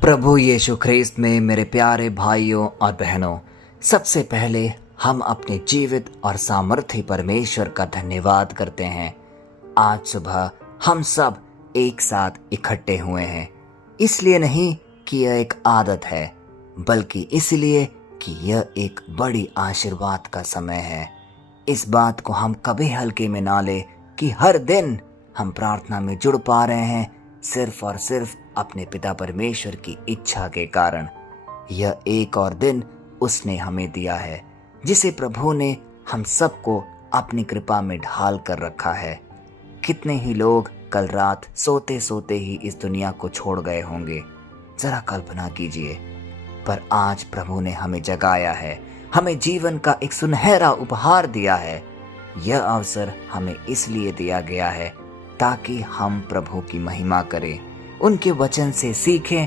प्रभु यीशु ख्रीस्त में मेरे प्यारे भाइयों और बहनों, सबसे पहले हम अपने जीवित और सामर्थी परमेश्वर का धन्यवाद करते हैं। आज सुबह हम सब एक साथ इकट्ठे हुए हैं, इसलिए नहीं कि यह एक आदत है, बल्कि इसलिए कि यह एक बड़ी आशीर्वाद का समय है। इस बात को हम कभी हल्के में ना ले कि हर दिन हम प्रार्थना में जुड़ पा रहे हैं, सिर्फ और सिर्फ अपने पिता परमेश्वर की इच्छा के कारण। यह एक और दिन उसने हमें दिया है, जिसे प्रभु ने हम सबको अपनी कृपा में ढाल कर रखा है। कितने ही लोग कल रात सोते सोते ही इस दुनिया को छोड़ गए होंगे, जरा कल्पना कीजिए। पर आज प्रभु ने हमें जगाया है, हमें जीवन का एक सुनहरा उपहार दिया है। यह अवसर हमें इसलिए दिया गया है ताकि हम प्रभु की महिमा करें, उनके वचन से सीखें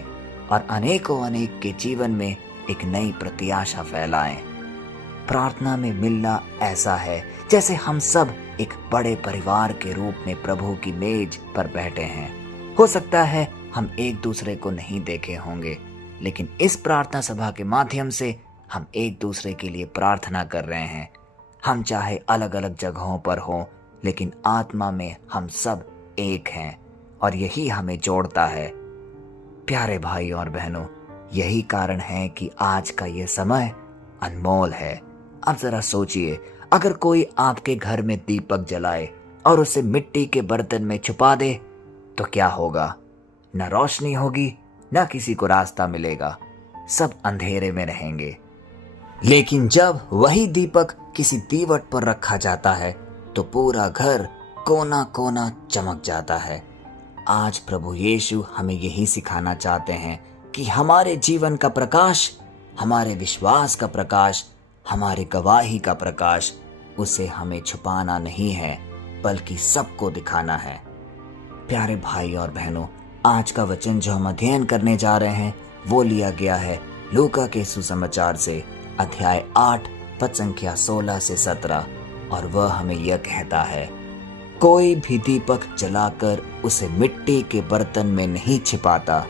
और अनेकों अनेक के जीवन में एक नई प्रत्याशा फैलाएं। प्रार्थना में मिलना ऐसा है जैसे हम सब एक बड़े परिवार के रूप में प्रभु की मेज पर बैठे हैं। हो सकता है हम एक दूसरे को नहीं देखे होंगे, लेकिन इस प्रार्थना सभा के माध्यम से हम एक दूसरे के लिए प्रार्थना कर रहे हैं। हम चाहे अलग अलग जगहों पर हों, लेकिन आत्मा में हम सब एक हैं और यही हमें जोड़ता है। प्यारे भाई और बहनों, यही कारण है कि आज का ये समय अनमोल है। अब जरा सोचिए, अगर कोई आपके घर में दीपक जलाए और उसे मिट्टी के बर्तन में छुपा दे तो क्या होगा? न रोशनी होगी, न किसी को रास्ता मिलेगा, सब अंधेरे में रहेंगे। लेकिन जब वही दीपक किसी दीवट पर रखा जाता है तो पूरा घर कोना कोना चमक जाता है। आज प्रभु यीशु हमें यही सिखाना चाहते हैं कि हमारे जीवन का प्रकाश, हमारे विश्वास का प्रकाश, हमारी गवाही का प्रकाश, उसे हमें छुपाना नहीं है, बल्कि सबको दिखाना है। प्यारे भाई और बहनों, आज का वचन जो हम अध्ययन करने जा रहे हैं वो लिया गया है लूका के सुसमाचार से, अध्याय 8 पद संख्या 16 से 17, और वह हमें यह कहता है, कोई भी दीपक जलाकर उसे मिट्टी के बर्तन में नहीं छिपाता,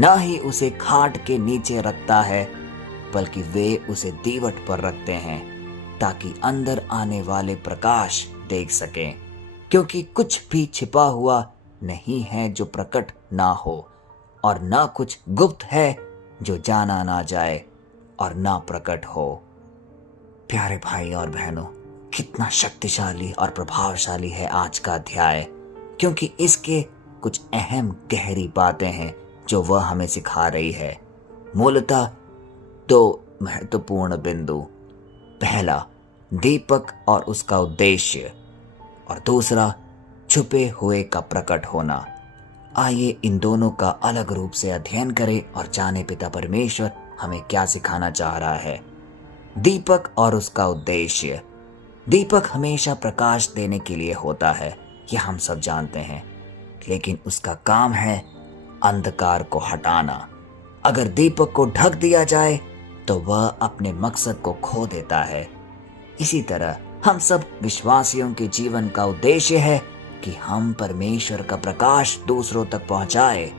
ना ही उसे खाट के नीचे रखता है, बल्कि वे उसे दीवट पर रखते हैं ताकि अंदर आने वाले प्रकाश देख सकें। क्योंकि कुछ भी छिपा हुआ नहीं है जो प्रकट ना हो, और ना कुछ गुप्त है जो जाना ना जाए और ना प्रकट हो। प्यारे भाई और बहनों, कितना शक्तिशाली और प्रभावशाली है आज का अध्याय, क्योंकि इसके कुछ अहम गहरी बातें हैं जो वह हमें सिखा रही है। मूलतः दो महत्वपूर्ण बिंदु, पहला दीपक और उसका उद्देश्य, और दूसरा छुपे हुए का प्रकट होना। आइए इन दोनों का अलग रूप से अध्ययन करें और जाने पिता परमेश्वर हमें क्या सिखाना चाह रहा है। दीपक और उसका उद्देश्य। दीपक हमेशा प्रकाश देने के लिए होता है, यह हम सब जानते हैं, लेकिन उसका काम है अंधकार को हटाना। अगर दीपक को ढक दिया जाए तो वह अपने मकसद को खो देता है। इसी तरह हम सब विश्वासियों के जीवन का उद्देश्य है कि हम परमेश्वर का प्रकाश दूसरों तक पहुंचाए।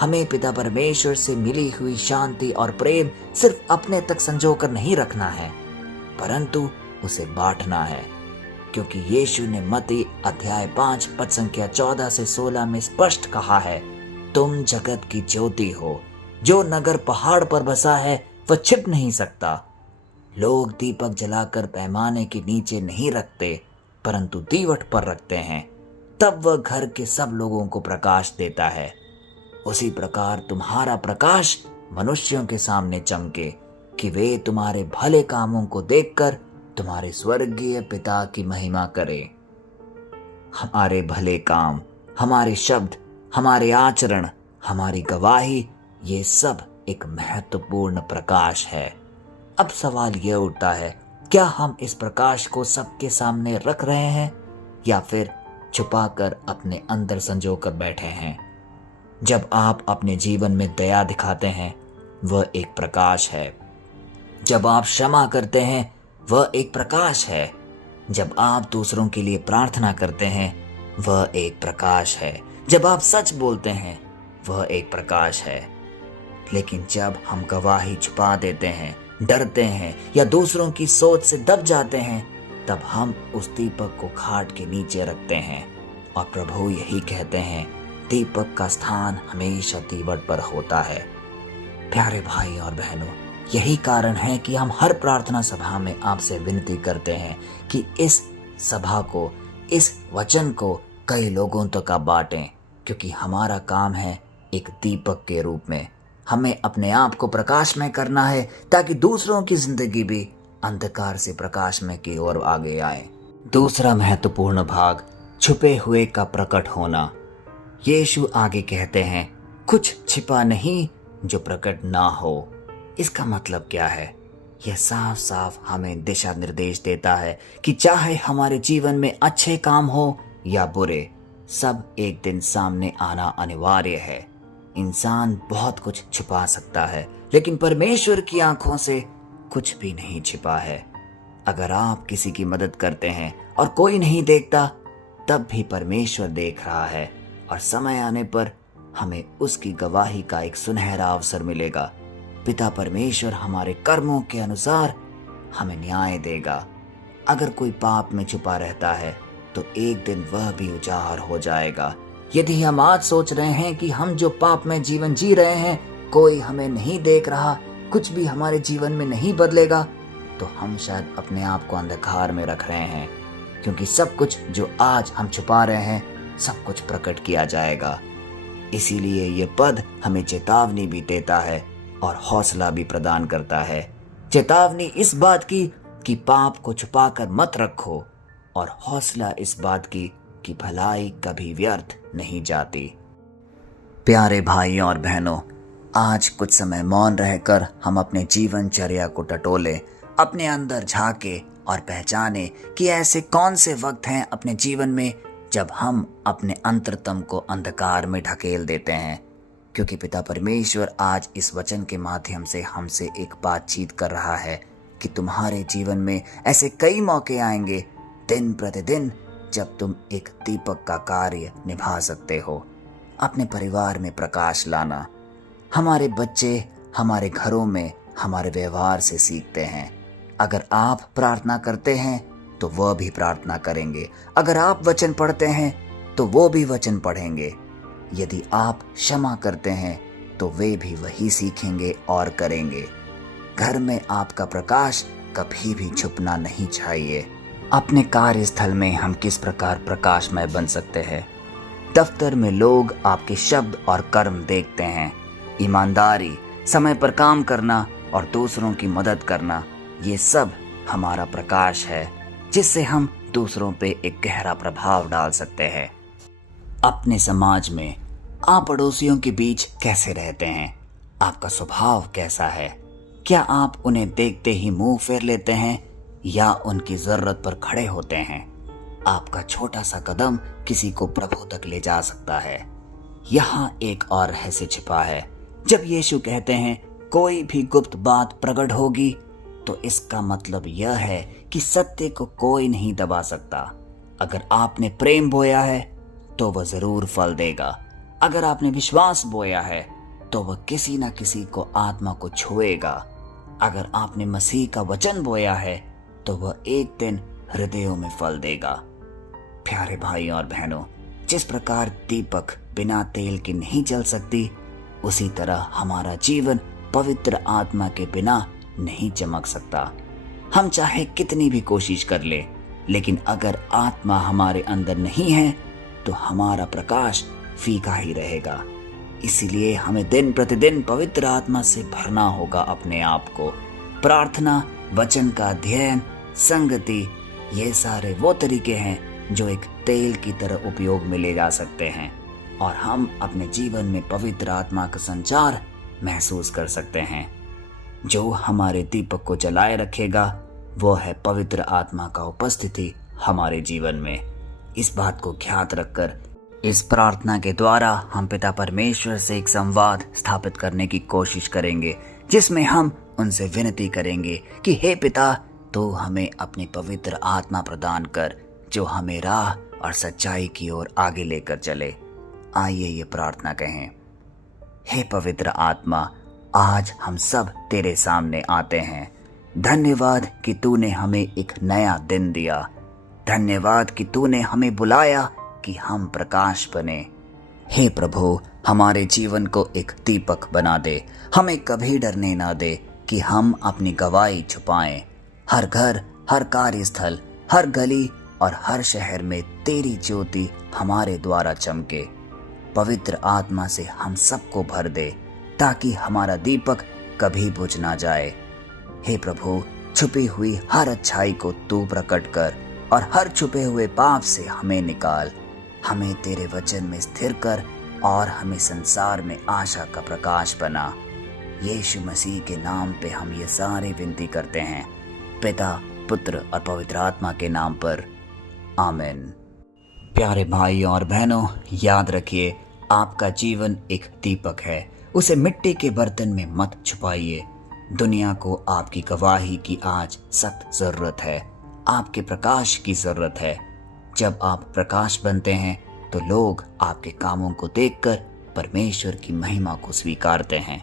हमें पिता परमेश्वर से मिली हुई शांति और प्रेम सिर्फ अपने तक संजोकर नहीं रखना है, परंतु उसे बांटना है। क्योंकि यीशु ने मत्ती अध्याय 5 पद संख्या 14 से 16 में स्पष्ट कहा है, तुम जगत की ज्योति हो। जो नगर पहाड़ पर बसा है वह छिप नहीं सकता। लोग दीपक जलाकर पैमाने के नीचे नहीं रखते, परंतु दीवट पर रखते हैं, तब वह घर के सब लोगों को प्रकाश देता है। उसी प्रकार तुम्हारा प्रकाश मनुष्यों के सामने चमके, कि वे तुम्हारे भले कामों को देखकर तुम्हारे स्वर्गीय पिता की महिमा करें। हमारे भले काम, हमारे शब्द, हमारे आचरण, हमारी गवाही, ये सब एक महत्वपूर्ण प्रकाश है। अब सवाल यह उठता है, क्या हम इस प्रकाश को सबके सामने रख रहे हैं या फिर छुपाकर अपने अंदर संजोकर बैठे हैं? जब आप अपने जीवन में दया दिखाते हैं वह एक प्रकाश है। जब आप क्षमा करते हैं वह एक प्रकाश है। जब आप दूसरों के लिए प्रार्थना करते हैं वह एक प्रकाश है। जब आप सच बोलते हैं वह एक प्रकाश है। लेकिन जब हम गवाही छुपा देते हैं, डरते हैं या दूसरों की सोच से दब जाते हैं, तब हम उस दीपक को खाट के नीचे रखते हैं। और प्रभु यही कहते हैं, दीपक का स्थान हमेशा दीवट पर होता है। प्यारे भाई और बहनों, यही कारण है कि हम हर प्रार्थना सभा में आपसे विनती करते हैं कि इस सभा को, इस वचन को कई लोगों तक आप बांटें, क्योंकि हमारा काम है एक दीपक के रूप में हमें अपने आप को प्रकाशमय करना है, ताकि दूसरों की जिंदगी भी अंधकार से प्रकाशमय की ओर आगे आए। दूसरा महत्वपूर्ण भाग, छुपे हुए का प्रकट होना। यीशु आगे कहते हैं, कुछ छिपा नहीं जो प्रकट ना हो। इसका मतलब क्या है? यह साफ साफ हमें दिशा निर्देश देता है कि चाहे हमारे जीवन में अच्छे काम हो या बुरे, सब एक दिन सामने आना अनिवार्य है। इंसान बहुत कुछ छिपा सकता है, लेकिन परमेश्वर की आंखों से कुछ भी नहीं छिपा है। अगर आप किसी की मदद करते हैं और कोई नहीं देखता, तब भी परमेश्वर देख रहा है, और समय आने पर हमें उसकी गवाही का एक सुनहरा अवसर मिलेगा। पिता परमेश्वर हमारे कर्मों के अनुसार हमें न्याय देगा। अगर कोई पाप में छुपा रहता है तो एक दिन वह भी उजागर हो जाएगा। यदि हम आज सोच रहे हैं कि हम जो पाप में जीवन जी रहे हैं, कोई हमें नहीं देख रहा, कुछ भी हमारे जीवन में नहीं बदलेगा, तो हम शायद अपने आप को अंधकार में रख रहे हैं, क्योंकि सब कुछ जो आज हम छुपा रहे हैं, सब कुछ प्रकट किया जाएगा। इसीलिए ये पद हमें चेतावनी भी देता है और हौसला भी प्रदान करता है। चेतावनी इस बात की कि पाप को छुपाकर मत रखो, और हौसला इस बात की कि भलाई कभी व्यर्थ नहीं जाती। प्यारे भाई और बहनों, आज कुछ समय मौन रहकर हम अपने जीवनचर्या को टटोलें, अपने अंदर झांके और पहचाने कि ऐसे कौन से वक्त हैं अपने जीवन में जब हम अपने अंतरतम को अंधकार में ढकेल देते हैं। क्योंकि पिता परमेश्वर आज इस वचन के माध्यम से हमसे एक बातचीत कर रहा है कि तुम्हारे जीवन में ऐसे कई मौके आएंगे दिन प्रतिदिन जब तुम एक दीपक का कार्य निभा सकते हो, अपने परिवार में प्रकाश लाना। हमारे बच्चे हमारे घरों में हमारे व्यवहार से सीखते हैं। अगर आप प्रार्थना करते हैं तो वह भी प्रार्थना करेंगे। अगर आप वचन पढ़ते हैं तो वो भी वचन पढ़ेंगे। यदि आप क्षमा करते हैं तो वे भी वही सीखेंगे और करेंगे। घर में आपका प्रकाश कभी भी छुपना नहीं चाहिए। अपने कार्यस्थल में हम किस प्रकार प्रकाशमय बन सकते हैं? दफ्तर में लोग आपके शब्द और कर्म देखते हैं। ईमानदारी, समय पर काम करना और दूसरों की मदद करना, ये सब हमारा प्रकाश है, जिससे हम दूसरों पे एक गहरा प्रभाव डाल सकते हैं। अपने समाज में आप पड़ोसियों के बीच कैसे रहते हैं? आपका स्वभाव कैसा है? क्या आप उन्हें देखते ही मुंह फेर लेते हैं या उनकी जरूरत पर खड़े होते हैं? आपका छोटा सा कदम किसी को प्रभु तक ले जा सकता है। यहाँ एक और रहस्य छिपा है। जब यीशु कहते हैं कोई भी गुप्त बात प्रकट होगी, तो इसका मतलब यह है कि सत्य को कोई नहीं दबा सकता। अगर आपने प्रेम बोया है तो वह जरूर फल देगा। अगर आपने विश्वास बोया है तो वह किसी न किसी को आत्मा को छुएगा। अगर आपने मसीह का वचन बोया है तो वह एक दिन हृदयों में फल देगा। प्यारे भाई और बहनों, जिस प्रकार दीपक बिना तेल के नहीं जल सकती, उसी तरह हमारा जीवन पवित्र आत्मा के बिना नहीं चमक सकता। हम चाहे कितनी भी कोशिश कर ले, लेकिन अगर आत्मा हमारे अंदर नहीं है तो हमारा प्रकाश फीका ही रहेगा। इसीलिए हमें दिन प्रतिदिन पवित्र आत्मा से भरना होगा अपने आप को। प्रार्थना, वचन का अध्ययन, संगति, ये सारे वो तरीके हैं जो एक तेल की तरह उपयोग में ले जा सकते हैं, और हम अपने जीवन में पवित्र आत्मा का संचार महसूस कर सकते हैं। जो हमारे दीपक को जलाए रखेगा वो है पवित्र आत्मा का उपस्थिति हमारे जीवन में। इस बात को ख्यात रखकर इस प्रार्थना के द्वारा हम पिता परमेश्वर से एक संवाद स्थापित करने की कोशिश करेंगे, जिसमें हम उनसे विनती करेंगे कि हे पिता, तो हमें अपनी पवित्र आत्मा प्रदान कर, जो हमें राह और सच्चाई की ओर आगे लेकर चले। आइए ये प्रार्थना कहें। हे पवित्र आत्मा, आज हम सब तेरे सामने आते हैं। धन्यवाद कि तूने हमें एक नया दिन दिया। धन्यवाद कि तूने हमें बुलाया कि हम प्रकाश बने। हे प्रभु, हमारे जीवन को एक दीपक बना दे। हमें कभी डरने ना दे कि हम अपनी गवाही छुपाएं। हर घर, हर कार्यस्थल, हर गली और हर शहर में तेरी ज्योति हमारे द्वारा चमके। पवित्र आत्मा से हम सबको भर दे ताकि हमारा दीपक कभी बुझ ना जाए। हे प्रभु, छुपी हुई हर अच्छाई को तू प्रकट कर और हर छुपे हुए पाप से हमें निकाल। हमें तेरे वचन में स्थिर कर और हमें संसार में आशा का प्रकाश बना। यीशु मसीह के नाम पे हम ये सारे विनती करते हैं, पिता, पुत्र और पवित्र आत्मा के नाम पर, आमीन। प्यारे भाइयों और बहनों, याद रखिए, आपका जीवन एक दीपक है। उसे मिट्टी के बर्तन में मत छुपाइए। दुनिया को आपकी गवाही की आज सख्त जरूरत है। आपके प्रकाश की जरूरत है। जब आप प्रकाश बनते हैं तो लोग आपके कामों को देखकर परमेश्वर की महिमा को स्वीकारते हैं।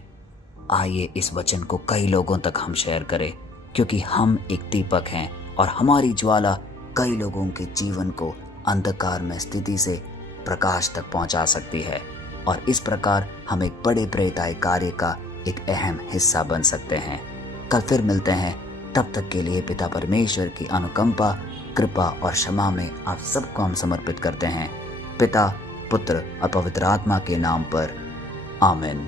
आइए इस वचन को कई लोगों तक हम शेयर करें, क्योंकि हम एक दीपक हैं और हमारी ज्वाला कई लोगों के जीवन को अंधकार में स्थिति से प्रकाश तक पहुंचा सकती है और इस प्रकार हम एक बड़े प्रेरिताई कार्य का एक अहम हिस्सा बन सकते हैं। कल फिर मिलते हैं। तब तक के लिए पिता परमेश्वर की अनुकंपा, कृपा और क्षमा में आप सबको हम समर्पित करते हैं। पिता, पुत्र और पवित्र आत्मा के नाम पर, आमीन।